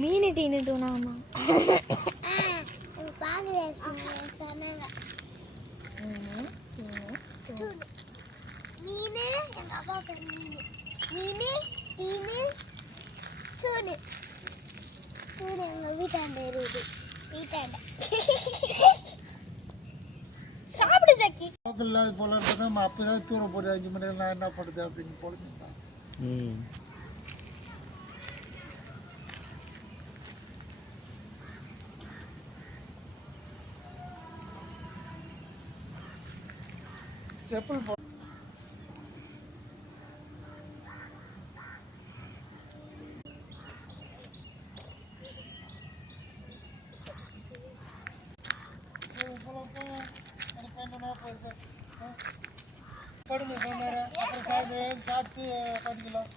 மீன் டீனுட்டுனாமா மீன் எங்க அப்பா பேர் மீன் டீனு சூடு சூடு எங்க வீட்டாண்ட இருக்குது வீட்டாண்ட சாப்பிடு ஜக்கி இல்லாத போல இருந்தால் அப்போதான் தூர போட்டு 5 மணி நேரம் நான் என்ன பண்ணுறது அப்படின்னு போடுதான். செப்பல் போ படுங்க கொஞ்ச நேரம், அப்புறம் சாப்பிட்டு படிக்கலாம்.